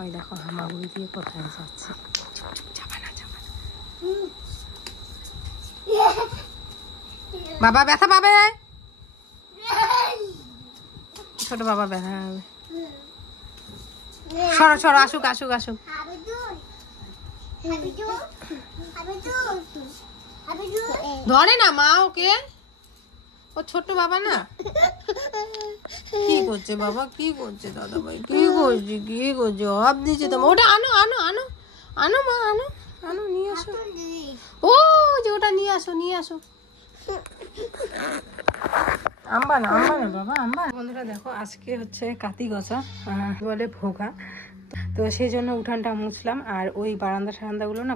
ওই দেখো হামাগুড়ি দিয়ে কোথায় যাচ্ছে। বাবা ব্যথা পাবে, ছোট বাবা ব্যথা পাবে। সরো সরো, আসুক আসুক আসুক। ধরে না মা ওকে, ও ছোট বাবা না। কি করছে বাবা, কি করছে দাদা ভাই, কি করছে কি করছে, অভাব দিচ্ছে তোমার। ওটা আনো আনো আনো আনো মা, আনো আনো, নিয়ে আসো। ও যে ওটা নিয়ে আসো, নিয়ে আসো। আম্বা না বাবা, আম্বা। বন্ধুরা দেখো, আজকে হচ্ছে কাতি গছা বলে ভোগা, তো সেই জন্য উঠানটা মুছলাম। আর ওই বারান্দা সারান্দাগুলো না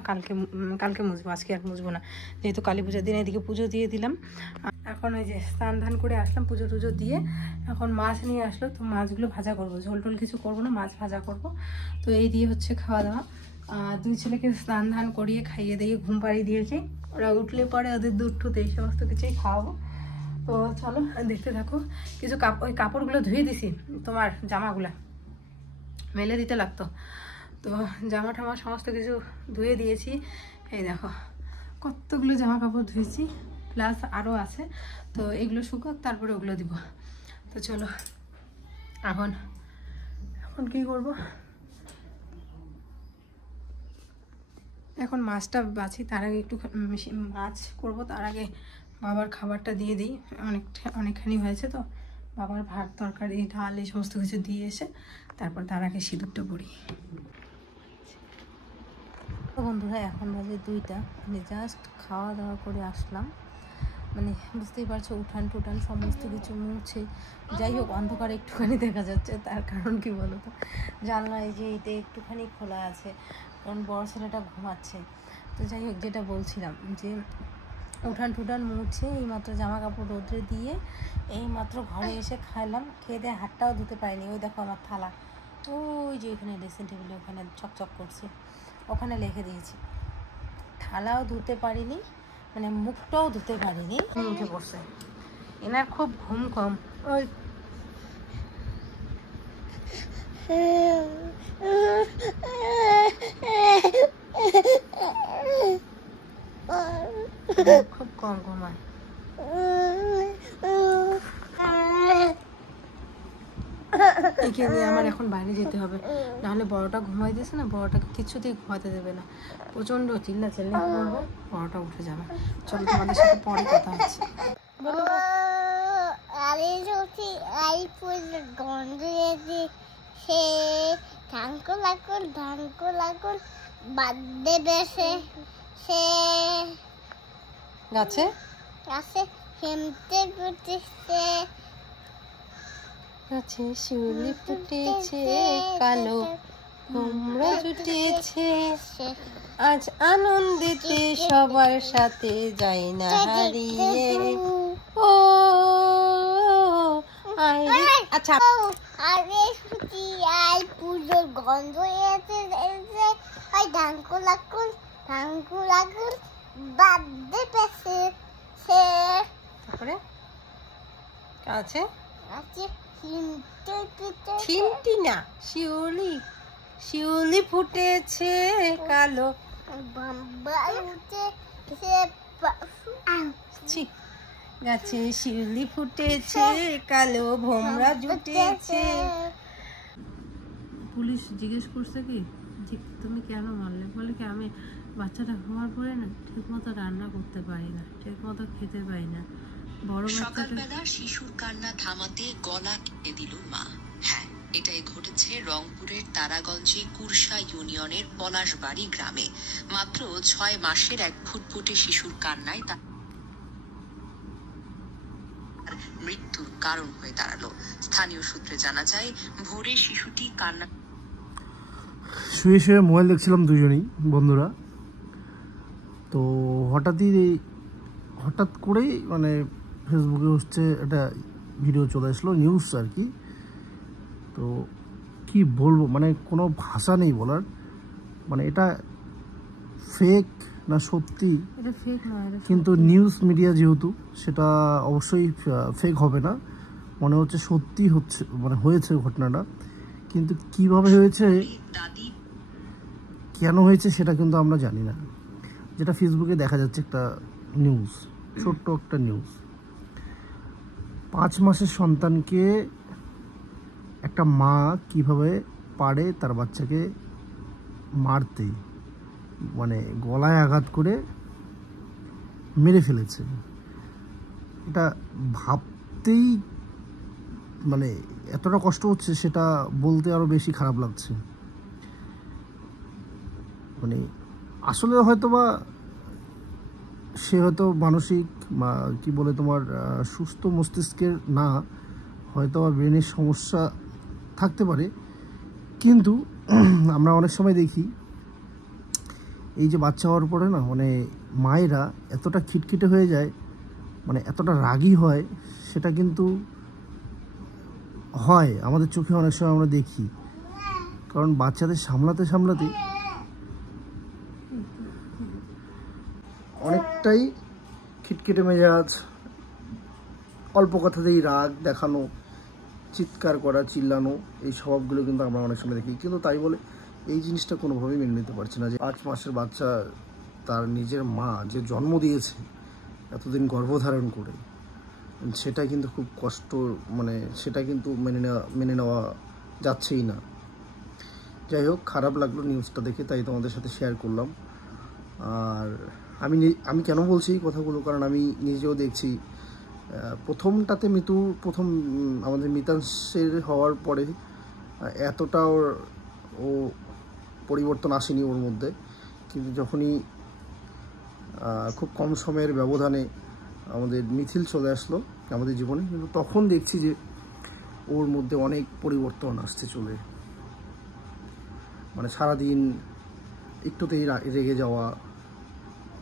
কালকে মুছবো, আজকে আর মুছবো না, যেহেতু কালী পুজোর দিন। এদিকে পুজো দিয়ে দিলাম। এখন ওই যে স্নান ধান করে আসলাম, পুজো টুজো দিয়ে এখন মাছ নিয়ে আসলো, তো মাছগুলো ভাজা করবো। ঝোল টোল কিছু করবো না, মাছ ভাজা করব। তো এই দিয়ে হচ্ছে খাওয়া দাওয়া। দুই ছেলেকে স্নান ধান করিয়ে খাইয়ে দিয়ে ঘুম পাড়িয়ে দিয়েছি। ওরা উঠলে পরে ওদের দুধ টুধ এই সমস্ত কিছুই খাওয়াবো। তো চলো দেখতে থাকো। কিছু ওই কাপড়গুলো ধুয়ে দিছি, তোমার জামাগুলা মেলে দিতে লাগতো, তো জামা টামা সমস্ত কিছু ধুয়ে দিয়েছি। এই দেখো কতগুলো জামা কাপড় ধুয়েছি, প্লাস আরও আছে। তো এগুলো শুকাক, তারপরে ওগুলো দিব। তো চলো এখন কি করব, এখন মাছটা বাছি, তার আগে একটু মাছ করব। তার আগে বাবার খাবারটা দিয়ে দিই, অনেকখানি হয়েছে। তো বাবার ভাত তরকারি ডাল এই সমস্ত কিছু দিয়ে এসে তারপর তার আগে সিঁদুরটা পড়ি। তো বন্ধুরা এখন বাজে 2টা, মানে জাস্ট খাওয়া দাওয়া করে আসলাম। মানে বুঝতেই পারছো, উঠান টুটান সমস্ত কিছু মুছে। যাই হোক, অন্ধকারে একটুখানি দেখা যাচ্ছে, তার কারণ কি বলো তো, জানলায় যে এটা একটুখানি খোলা আছে, কারণ বড় ছেলেটা ঘুমাচ্ছে। তো যাই হোক, যেটা বলছিলাম যে উঠান টুটান মুছে এইমাত্র জামা কাপড় রোদ্রে দিয়ে এইমাত্র ঘরে এসে খাইলাম। খেয়ে দিয়ে হাতটাও ধুতে পারিনি। ওই দেখো আমার থালা, ওই যে ওইখানে ড্রেসিং টেবিলে ওখানে চকচক করছে, ওখানে রেখে দিয়েছি। থালাও ধুতে পারিনি, মানে মুখটাও ধুতে পারিনি। উঠে পড়ছে, এনার খুব ঘুম কম। ওই খুব কম ঘুমায়। একে নিয়ে আমার এখন বাইরে যেতে হবে, নাহলে বড়টা ঘুমাই দিয়েছে না, বড়টাকে কিছুতেই ঘুমাতে দেবে না, প্রচন্ড চিল্লাচিল্লি করবে, বড়টা উঠে যাবে। চলো তোমাদের সাথে পরে কথা হচ্ছে। গাছে গাছে শিউলি ফুটেছে, কালো ভোমরা জুটেছে, আজ আনন্দেতে সবার সাথে যাই না হারিয়ে। ও আচ্ছা, আরে সুতি আই পুজোর গন্ধ এসে ওই ঢাঙ্কু লাগুন বাদে পেছে সে। তারপরে আছে চিমটি না, শিউলি ফুটেছে কালো গাছে, শিউলি ফুটেছে কালো ভোমরা জুটেছে। পুলিশ জিজ্ঞেস করছে কি যে তুমি কেন মারলে, বলে কি আমি বাচ্চাটা হওয়ার পরে না ঠিক মতো রান্না করতে পারি না, ঠিক মতো খেতে পারি না। বড় সকালবেলা শিশুর কান্না থামাতে গলা কেটে দিল মা। হ্যাঁ, এটাই ঘটেছে রংপুরের তারাগঞ্জে কুরসা ইউনিয়নের পলাশবাড়ি গ্রামে। মাত্র 6 মাসের এক ফুটফুটে শিশুর কান্নায় তার মৃত্যুর কারণ হয়ে দাঁড়ালো। স্থানীয় সূত্রে জানা যায়, ভোরে শিশুটি কান্না শুয়ে শুয়ে মোবাইল দেখছিলাম দুজনেই বন্ধুরা। তো হঠাৎ করেই মানে ফেসবুকে হচ্ছে একটা ভিডিও চলে আসলো, নিউজ আর কি। তো কি বলবো, মানে কোনো ভাষা নেই বলার। মানে এটা ফেক না সত্যি, কিন্তু নিউজ মিডিয়া যেহেতু, সেটা অবশ্যই ফেক হবে না, মনে হচ্ছে সত্যি হচ্ছে, মানে হয়েছে ঘটনাটা। কিন্তু কিভাবে হয়েছে কেন হয়েছে সেটা কিন্তু আমরা জানি না। যেটা ফেসবুকে দেখা যাচ্ছে একটা নিউজ, ছোট্ট একটা নিউজ, 5 মাসের সন্তানকে একটা মা কিভাবে পারে তার বাচ্চাকে মারতে, মানে গলায় আঘাত করে মেরে ফেলেছে। এটা ভাবতেই মানে এতটা কষ্ট হচ্ছে, সেটা বলতে আরও বেশি খারাপ লাগছে। মানে আসলে হয়তো বা সে হয়তো মানসিক বা কী বলে তোমার সুস্থ মস্তিষ্কের না, হয়তো বা ব্রেনের সমস্যা থাকতে পারে। কিন্তু আমরা অনেক সময় দেখি এই যে বাচ্চা হওয়ার পরে না, মানে মায়েরা এতটা খিটখিটে হয়ে যায়, মানে এতটা রাগী হয়, সেটা কিন্তু হয় আমাদের চোখে অনেক সময় আমরা দেখি। কারণ বাচ্চাদের সামলাতে সামলাতে অনেকটাই খিটখিটে মেজাজ, অল্প কথাতেই রাগ দেখানো, চিৎকার করা, চিল্লানো, এই স্বভাবগুলো কিন্তু আমরা অনেক সময় দেখি। কিন্তু তাই বলে এই জিনিসটা কোনোভাবেই মেনে নিতে পারছি না যে 5 মাসের বাচ্চা তার নিজের মা যে জন্ম দিয়েছে এতদিন গর্ভধারণ করে, সেটা কিন্তু খুব কষ্ট, মানে সেটা কিন্তু মেনে নেওয়া যাচ্ছেই না। যাই হোক, খারাপ লাগলো নিউজটা দেখে, তাই তোমাদের সাথে শেয়ার করলাম। আর আমি কেন বলছি এই কথাগুলো, কারণ আমি নিজেও দেখছি প্রথমটাতে প্রথম আমাদের মিতাংশের হওয়ার পরে এতটা ও পরিবর্তন আসেনি ওর মধ্যে, কিন্তু যখনই খুব কম সময়ের ব্যবধানে আমাদের মিথিল চলে আসলো আমাদের জীবনে, কিন্তু তখন দেখছি যে ওর মধ্যে অনেক পরিবর্তন আসছে চলে। মানে সারাদিন একটুতেই রেগে যাওয়া,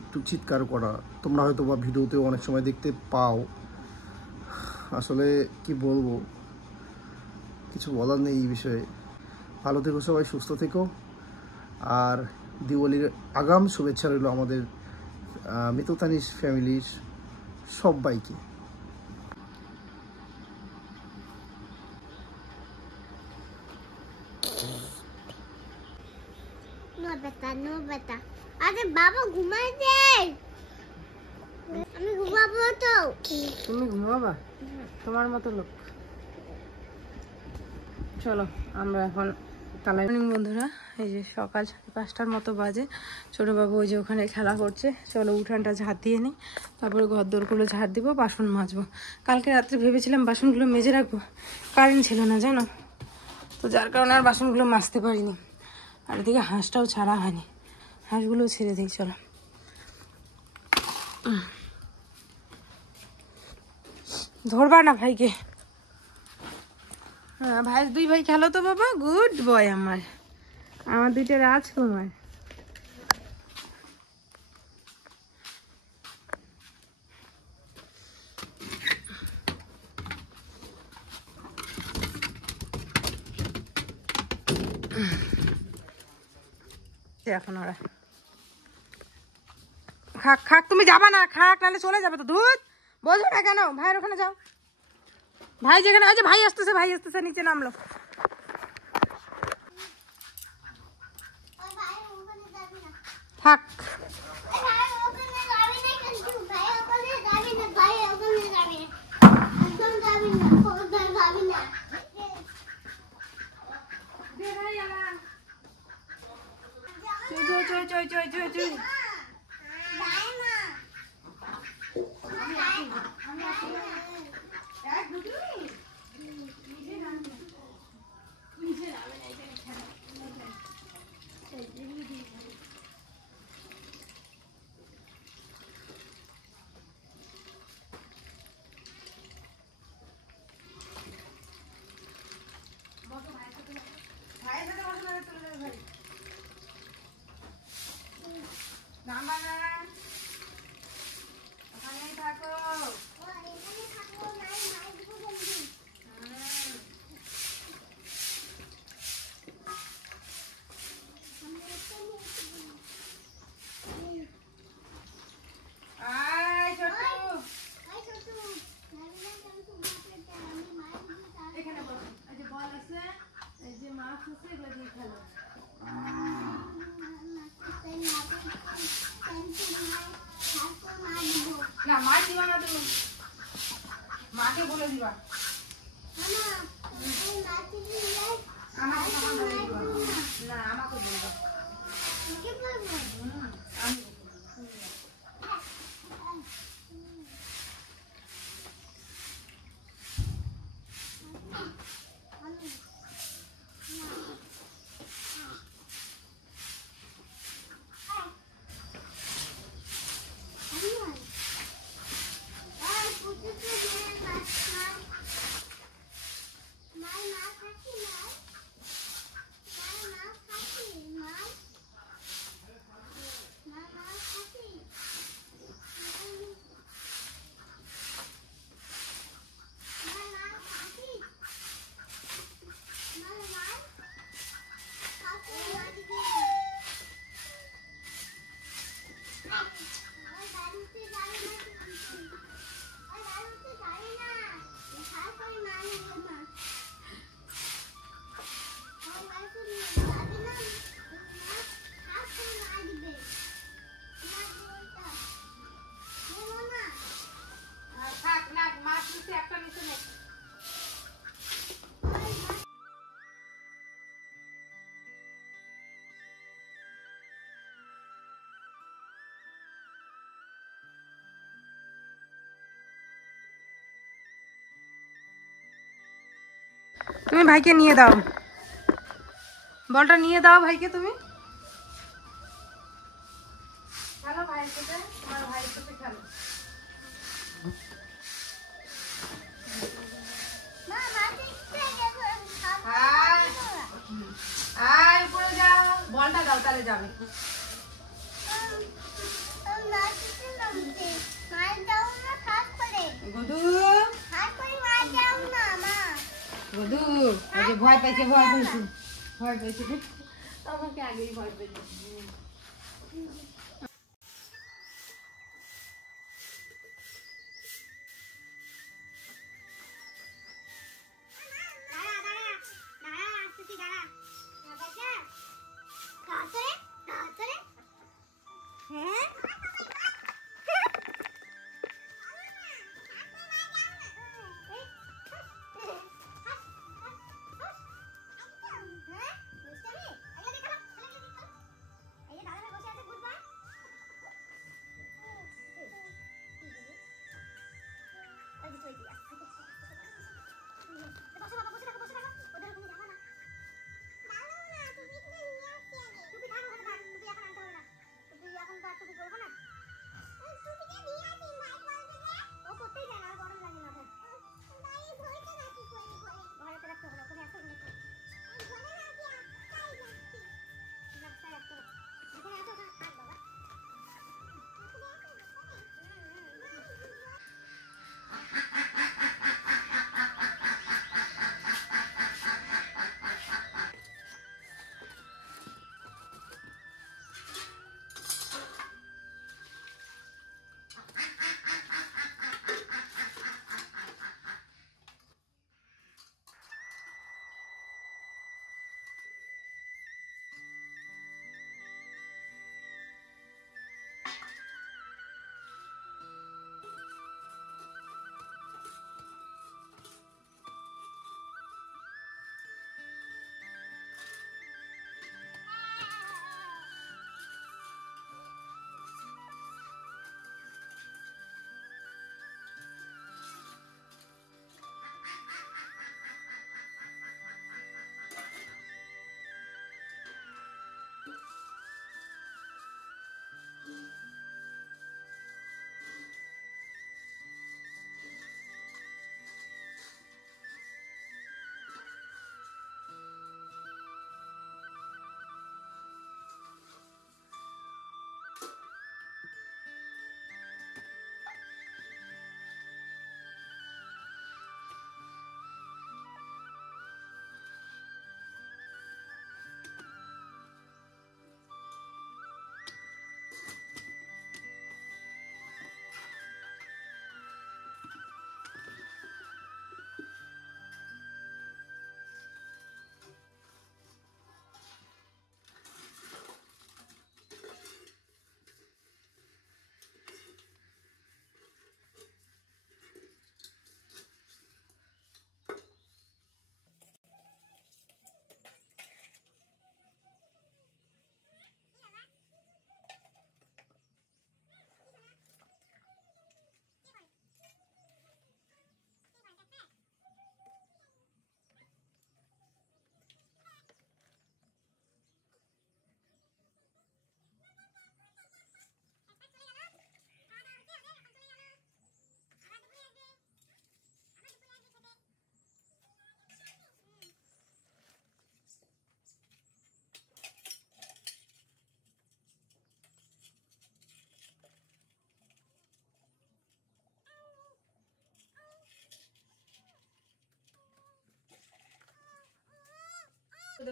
একটু চিৎকার করা, তোমরা হয়তো বা ভিডিওতেও অনেক সময় দেখতে পাও। আসলে কি বলবো, কিছু বলার নেই এই বিষয়ে। ভালো থেকো সবাই, সুস্থ থেকো। আর দিওয়ালির আগাম শুভেচ্ছা রইল আমাদের মিতুতানিস ফ্যামিলির সবাইকে। নো বেটা আরে বাবা ঘুমাই দে, আমি ঘুমাবো তো। তুমি ঘুমাবা? তোমার মতো লোক। চলো আমরা এখন তালাই। বন্ধুরা, এই যে সকাল 5:30টার মতো বাজে, ছোটোবাবু ওই যে ওখানে খেলা করছে। চলো উঠানটা ঝাড় দিয়ে নিই, তারপরে ঘর দোরগুলো ঝাড় দিব, বাসন মাজবো। কালকে রাত্রে ভেবেছিলাম বাসনগুলো মেজে রাখবো, কারেন্ট ছিল না জানো তো, যার কারণে আর বাসনগুলো মাজতে পারিনি। আর এদিকে হাঁসটাও ছাড়া হয়নি, হাঁসগুলোও ছেড়ে দিই। চলো ধরবা না ভাইকে? হ্যাঁ ভাই, 2 ভাই খেলো তো বাবা, গুড বয় আমার 2টা রাজকুমার। এখন ওরা খাক খাক, তুমি যাবা না, খাক নাহলে চলে যাবে তো। দুধ বোঝো না কেন? ভাইয়ের ওখানে যাও, ভাই যেখানে, ওই যে ভাই আসতেছে নিচে নামলো। থাক মার দিবা না তুমি, মাকে বলে দিবা। আমাকে না, আমাকে বলবা। আমি থাক না, মাছ নিচে একটা নিচে নে। তুমি ভাইকে নিয়ে দাও, বলটা নিয়ে দাও ভাইকে তুমি। খেলো ভাইয়ের সাথে, তোমার ভাইয়ের সাথে খেলো। আয় উপরে যাও, বলটা দাও তাহলে যাবে। গদু গদু, এই যে ভয় পাইছে, ভয় পাইছে, ভয় পাইছে, আমাকে আগেই ভয় পাইছে।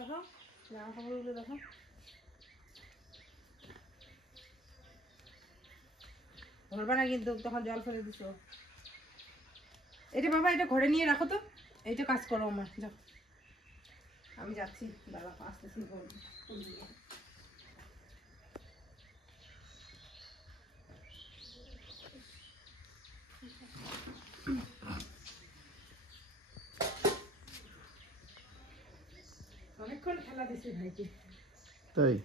দেখো, জামা কাপড়গুলো দেখো। ধরবা না কিন্তু, তখন জল ফেলে দিছো। এটা বাবা, এটা ঘরে নিয়ে রাখো তো, এইটা কাজ করো আমার। যাও, আমি যাচ্ছি, দাদা আসতেছি। অনেকক্ষণ খেলা দিচ্ছি ভাইকে। তাই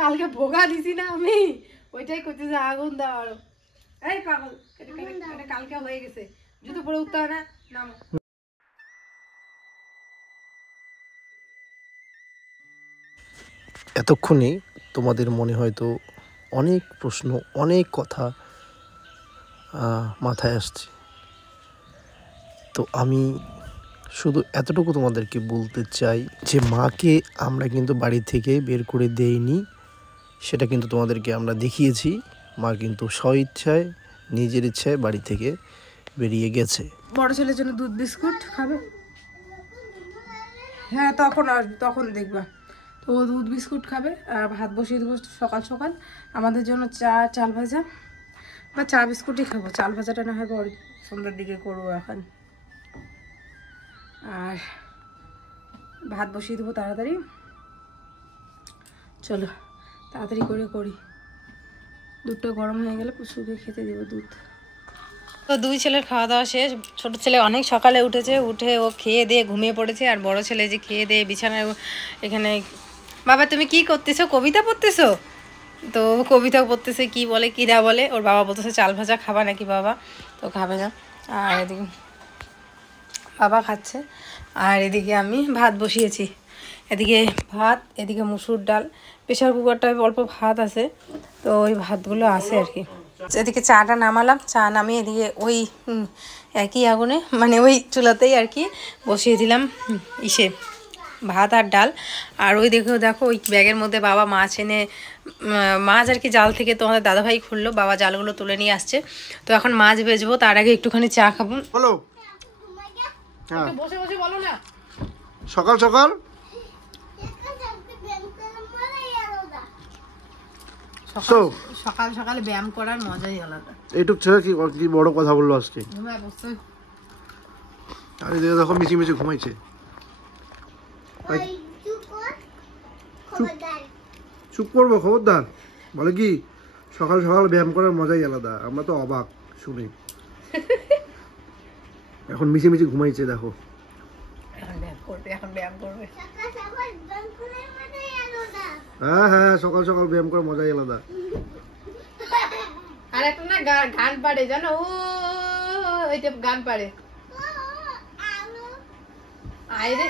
কালকে ভোগা দিছি না আমি, ওইটাই করতেছে আগুন দাও। এই পাগল, এটা কালকে হয়ে গেছে, জুতো পরে উঠতে হয় না। নামো। এতক্ষণে তোমাদের মনে হয়তো অনেক প্রশ্ন, অনেক কথা মাথায় আসছে। তো আমি শুধু এতটুকু তোমাদেরকে বলতে চাই যে মাকে আমরা কিন্তু বাড়ি থেকে বের করে দেইনি, সেটা কিন্তু তোমাদেরকে আমরা দেখিয়েছি। মা কিন্তু স্বইচ্ছায়, নিজের ইচ্ছায় বাড়ি থেকে বেরিয়ে গেছে। বড় ছেলের জন্য দুধ বিস্কুট খাবে? হ্যাঁ, তখন দেখবা। তো ও দুধ বিস্কুট খাবে আর ভাত বসিয়ে দেবো সকাল সকাল। আমাদের জন্য চাল ভাজা বা চা বিস্কুটই খাবো, চাল ভাজাটা না হয় পরে সন্ধ্যার দিকে করবো এখন। আর ভাত বসিয়ে দেবো তাড়াতাড়ি। চলো তাড়াতাড়ি করে করি, দুধটা গরম হয়ে গেলে পুষুকে খেতে দেবো দুধ। তো দুই ছেলের খাওয়া দাওয়া শেষ। ছোট ছেলে অনেক সকালে উঠেছে, উঠে ও খেয়ে দিয়ে ঘুমিয়ে পড়েছে। আর বড় ছেলে যে খেয়ে দিয়ে বিছানায় এখানে। বাবা তুমি কি করতেছো? কবিতা পড়তেছো? তো কবিতা পড়তেছে, কি বলে কি না বলে। ওর বাবা বলতেছে চাল ভাজা খাবা নাকি বাবা? তো খাবে না। আর এদিকে বাবা খাচ্ছে, আর এদিকে আমি ভাত বসিয়েছি। এদিকে ভাত, এদিকে মুসুর ডাল। প্রেশার কুকারটায় অল্প ভাত আছে, তো ওই ভাতগুলো আছে আর কি। এদিকে চাটা নামালাম, চা নামিয়ে এদিকে ওই একই আগুনে, মানে ওই চুলাতেই আর কি বসিয়ে দিলাম ইসে ভাত আর ডাল। আর ওই দেখো ওই ব্যাগের মধ্যে বাবা মাছ এনে, মাছ আর কি জাল থেকে তোমাদের দাদাভাই খুললো, বাবা জালগুলো তুলে নিয়ে আসছে। তো এখন মাছ ভেজবো, তার আগে একটুখানি চা খাবো। বলো, বসে বসে বলো না। সকাল সকাল সকাল সকালে ব্যায়াম করার মজাই আলাদা। এইটুক ছেলে কি বড় কথা বললো আজকে। আরে দেখো মিচি মিচি ঘুমাইছে। চুপ করবো, খবরদার। বলে কি সকাল সকাল ব্যায়াম করার মজাই আলাদা। আমরা তো অবাক শুনি। এখন মিচি মিচি ঘুমাইছে, দেখো। এখন ব্যায়াম করবে। হ্যাঁ হ্যাঁ, সকাল সকাল ব্যায়াম করার মজাই আলাদা। আর একটা না গান পারে, জানো? ও ওইটা গান পারে। আয় রে